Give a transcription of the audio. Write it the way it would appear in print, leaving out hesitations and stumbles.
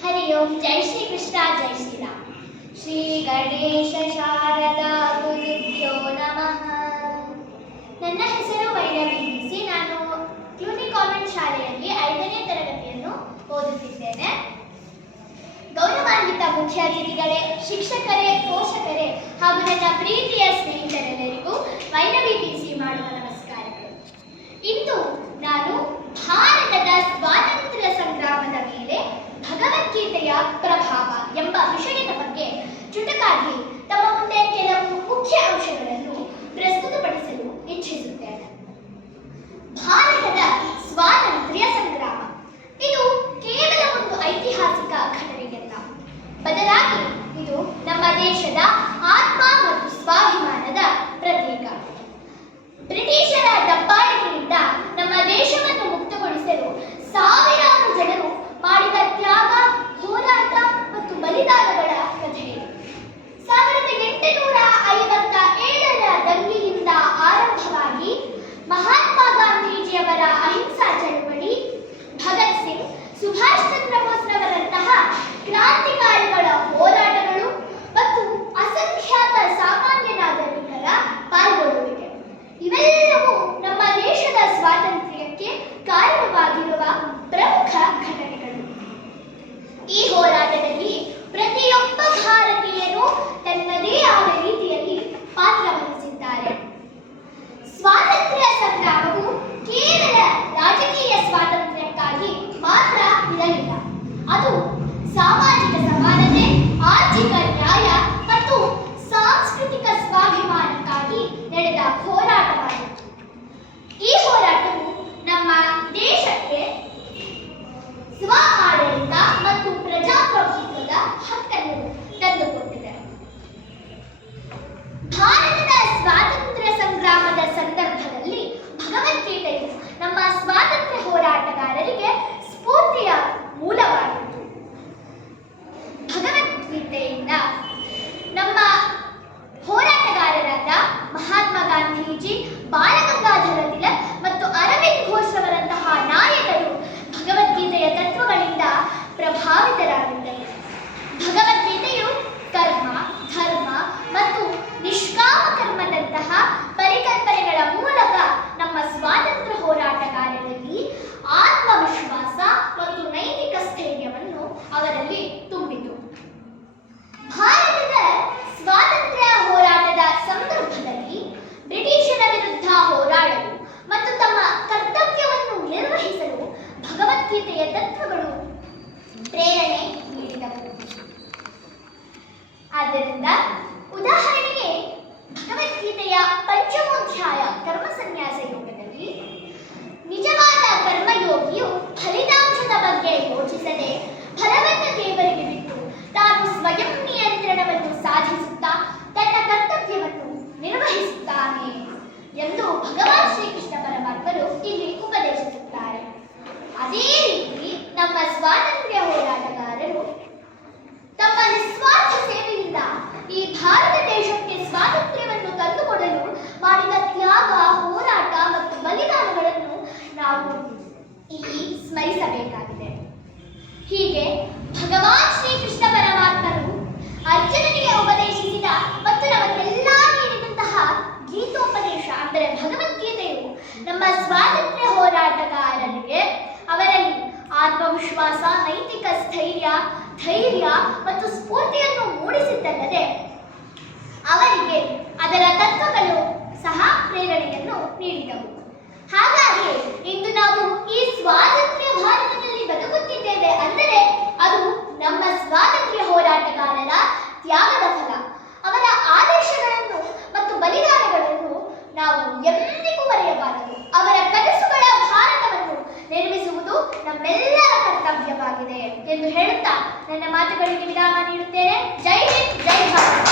हरि ओम। जय श्री कृष्ण, जय श्री राम। श्री गणेश शारदा गुरुभ्यो नमः। ನನ್ನ ಹೆಸರು ವೈರವಿ ಬಿಸಿ. ನಾನು ಕ್ಲೂನಿ ಕಾನ್ವೆಂಟ್ ಶಾಲೆಯಲ್ಲಿ 5ನೇ ತರಗತಿಯನ್ನು ಓದುತ್ತಿದ್ದೇನೆ. ಗೌರವಾನ್ವಿತ ಮುಖ್ಯ ಅತಿಥಿಗಳೇ, ಶಿಕ್ಷಕರೇ, ಪೋಷಕರೇ ಹಾಗೂ ನನ್ನ ಪ್ರೀತಿಯ ಸ್ನೇಹಿತರೆಲ್ಲರಿಗೂ ವೈರವಿ ಬಿಸಿ ಮಾಡುವ ನಮಸ್ಕಾರಗಳು. ಇಂದು ನಾನು ಭಾರತದ ಸ್ವಾತಂತ್ರ್ಯ ಸಂಗ್ರಾಮದ ಮೇಲೆ ಭಗವದ್ಗೀತೆಯ ಪ್ರಭಾವ ಎಂಬ ವಿಷಯದ ಬಗ್ಗೆ ಚುಟುಕಾಗಿ ತಮ್ಮ ಮುಂದೆ ಕೆಲವು ಮುಖ್ಯ ಅಂಶಗಳನ್ನು ಪ್ರಸ್ತುತಪಡಿಸಲು ಇಚ್ಛಿಸುತ್ತೇನೆ. ಭಾರತದ ಸ್ವಾತಂತ್ರ್ಯ ಸಂಗ್ರಾಮ ಇದು ಕೇವಲ ಒಂದು ಐತಿಹಾಸಿಕ ಘಟನೆಯಲ್ಲ, ಬದಲಾಗಿ ಇದು ನಮ್ಮ ದೇಶದ ಆತ್ಮ ಮತ್ತು ಸ್ವಾಭಿಮಾನದ ಪ್ರತೀಕ. ಬ್ರಿಟಿಷರ ದಬ್ಬಾಳಿಕೆಯಿಂದ ನಮ್ಮ ದೇಶವನ್ನು ಮುಕ್ತಗೊಳಿಸಲು ಸಾವಿರಾರು ಜನರು ಮಾಡಿದ ತ್ಯಾಗ, ಹೋರಾಟ ಮತ್ತು ಬಲಿದಾನಗಳ ಕಥೆ ಇದು. 1857ರ ದಂಗೆಯಿಂದ ಆರಂಭವಾಗಿ ಮಹಾತ್ಮ ಗಾಂಧೀಜಿಯವರ ಅಹಿಂಸಾ ಚಳವಳಿ, ಭಗತ್ ಸಿಂಗ್, ಸುಭಾಷ್ ಚಂದ್ರ ಬೋಸ್ರವರಂತಹ ಕ್ರಾಂತಿಕಾರಿಗಳ ಹೋರಾಟಗಳು ಮತ್ತು ಅಸಂಖ್ಯಾತ ಸಾಮಾನ್ಯ ನಾಗರಿಕರ ಪಾಲ್ಗೊಳ್ಳುವಿಕೆ ಇವೆಲ್ಲವೂ ನಮ್ಮ ದೇಶದ ಸ್ವಾತಂತ್ರ್ಯಕ್ಕೆ ಕಾರಣವಾಗಿರುವ ಪ್ರಮುಖ ಘಟನೆಗಳು. ಈ ಹೋರಾಟದಲ್ಲಿ ಪ್ರತಿಯೊಬ್ಬ ಭಾರತೀಯನು ತನ್ನದೇ ಆದ ರೀತಿಯಲ್ಲಿ ಪಾತ್ರ ವಹಿಸಿದ್ದಾರೆ. ಸ್ವಾತಂತ್ರ್ಯ ಸಂಗ್ರಾಮವು ಕೇವಲ ರಾಜಕೀಯ ಸ್ವಾತಂತ್ರ್ಯಕ್ಕಾಗಿ ಮಾತ್ರ ಇರಲಿಲ್ಲ. ಅದು ಸಾಮಾಜಿಕ ಸಮಾನತೆ, ಆರ್ಥಿಕ ನ್ಯಾಯ ಮತ್ತು ಸಾಂಸ್ಕೃತಿಕ ಸ್ವಾಭಿಮಾನಕ್ಕಾಗಿ ನಡೆದ ಹೋರಾಟವಾಗಿತ್ತು. ಈ ಹೋರಾಟವು ನಮ್ಮ ದೇಶಕ್ಕೆ ಸ್ವ ಆಡಳಿತ ಮತ್ತು ಪ್ರಜಾಪ್ರಭುತ್ವದ ಹಕ್ಕನ್ನು ತಂದುಕೊಟ್ಟಿದೆ. ಭಾರತದ ಸ್ವಾತಂತ್ರ್ಯ ಸಂಗ್ರಾಮದ ಸಂದರ್ಭದಲ್ಲಿ ಭಗವದ್ಗೀತೆಯು ನಮ್ಮ ಸ್ವಾತಂತ್ರ್ಯ ಹೋರಾಟಗಾರರಿಗೆ ಸ್ಫೂರ್ತಿಯ ಮೂಲವಾಗಿತ್ತು. ಭಗವದ್ಗೀತೆಯಿಂದ ನಮ್ಮ ಹೋರಾಟಗಾರರಾದ ಮಹಾತ್ಮ ಗಾಂಧೀಜಿ, ಬಾಲ ಗಂಗಾಧರ ತಿಲಕ್ ಮತ್ತು ಅರವಿಂದ್ ಘೋಷ್ರವರಂತಹ ನಾಯಕರು ಭಗವದ್ಗೀತೆಯ ತತ್ವಗಳಿಂದ ಪ್ರಭಾವಿತರಾಗಿದ್ದರು. ಭಗವದ್ಗೀತೆಯು ಕರ್ಮ, ಧರ್ಮ ಮತ್ತು ನಿಷ್ಕಾಮ ಕರ್ಮದಂತಹ ಪರಿಕಲ್ಪನೆಗಳ ಮೂಲಕ ನಮ್ಮ ಸ್ವಾತಂತ್ರ್ಯ ಹೋರಾಟಗಾರರಲ್ಲಿ ಆತ್ಮವಿಶ್ವಾಸ ಮತ್ತು ನೈತಿಕ ಸ್ಥೈರ್ಯವನ್ನು ಅವರಲ್ಲಿ ತುಂಬಿತು. ಭಾರತದ ಸ್ವಾತಂತ್ರ್ಯ ಹೋರಾಟದ ಸಂದರ್ಭದಲ್ಲಿ ಬ್ರಿಟಿಷರ ವಿರುದ್ಧ ಹೋರಾಡಲು ಮತ್ತು ತಮ್ಮ ಕರ್ತವ್ಯವನ್ನು ನಿರ್ವಹಿಸಲು ಭಗವದ್ಗೀತೆಯ ತತ್ವಗಳು ಪ್ರೇರಣೆ ನೀಡಿದವು. ಆದ್ದರಿಂದ ಉದಾಹರಣೆಗೆ ಭಗವದ್ಗೀತೆಯ ಪಂಚಮೋಧ್ಯಾಯ ಕರ್ಮ ಸನ್ಯಾಸ ಯೋಗದಲ್ಲಿ ನಿಜವಾದ ಕರ್ಮಯೋಗಿಯು ಫಲಿತಾಂಶದ ಬಗ್ಗೆ ಯೋಚಿಸದೆ ಫಲವನ್ನು ದೇವರಿಗೆ ಬಿಟ್ಟು ತಾನು ಸ್ವಯಂ ನಿಯಂತ್ರಣವನ್ನು ಸಾಧಿಸುತ್ತಾ ತನ್ನ ಕರ್ತವ್ಯವನ್ನು ನಿರ್ವಹಿಸುತ್ತಾನೆ ಎಂದು ಭಗವಾನ್ ಶ್ರೀಕೃಷ್ಣ ಪರಮಾತ್ಮರು ಇಲ್ಲಿ ಉಪದೇಶಿಸುತ್ತಾರೆ. ಅದೇ ರೀತಿ ನಮ್ಮ ಸ್ವಾತಂತ್ರ್ಯ ಹೋರಾಟಗಾರರು ತಮ್ಮ ನಿಸ್ವಾರ್ಥ ಸೇವೆಯಿಂದ ಈ ಭಾರತ ದೇಶಕ್ಕೆ ಸ್ವಾತಂತ್ರ್ಯವನ್ನು ತಂದುಕೊಡಲು ಮಾಡಿದ ತ್ಯಾಗ, ಹೋರಾಟ ಮತ್ತು ಬಲಿದಾನಗಳನ್ನು ನಾವು ಇಲ್ಲಿ ಸ್ಮರಿಸಬೇಕಾಗಿದೆ. ಹೀಗೆ ಭಗವಾನ್ ಶ್ರೀಕೃಷ್ಣ ಪರಮಾತ್ಮರು ಅರ್ಜುನನಿಗೆ ಉಪದೇಶಿಸಿದ ಮತ್ತು ನಮಗೆಲ್ಲ ನೀಡಿದಂತಹ ಗೀತೋಪದೇಶ ಅಂದರೆ ಭಗವದ್ಗೀತೆಯು ನಮ್ಮ ಸ್ವಾತಂತ್ರ್ಯ ಹೋರಾಟಗಾರರಿಗೆ ಅವರಲ್ಲಿ ಆತ್ಮವಿಶ್ವಾಸ, ನೈತಿಕ ಸ್ಥೈರ್ಯ, ಧೈರ್ಯ ಮತ್ತು ಸ್ಫೂರ್ತಿಯನ್ನು ಮೂಡಿಸಿದ್ದಲ್ಲದೆ ಅವರಿಗೆ ಅದರ ತತ್ವಗಳು ಸಹ ಪ್ರೇರಣೆಯನ್ನು ನೀಡಿದವು. ಹಾಗಾಗಿ ಇಂದು ನಾವು ಈ ಸ್ವಾತಂತ್ರ್ಯ ಭಾರತದಲ್ಲಿ ಬದುಕುತ್ತಿದ್ದೇವೆ ಅಂದರೆ ಅದು ನಮ್ಮ ಸ್ವಾತಂತ್ರ್ಯ ಹೋರಾಟಗಾರರ ತ್ಯಾಗದ ಫಲ. ಅವರ ಆದೇಶಗಳನ್ನು ಮತ್ತು ಬಲಿದಾನಗಳನ್ನು ನಾವು ಎಂದಿಗೂ ಮರೆಯಬಾರದು. ಅವರ ಕನಸುಗಳ ಭಾರತವನ್ನು ನಿರ್ಮಿಸುವುದು ನಮ್ಮೆಲ್ಲರ ಕರ್ತವ್ಯವಾಗಿದೆ ಎಂದು ಹೇಳುತ್ತಾ ನನ್ನ ಮಾತುಗಳಿಗೆ ವಿರಾಮ ನೀಡುತ್ತೇನೆ. ಜೈ ಹಿಂದ್, ಜೈ ಭಾರತ್.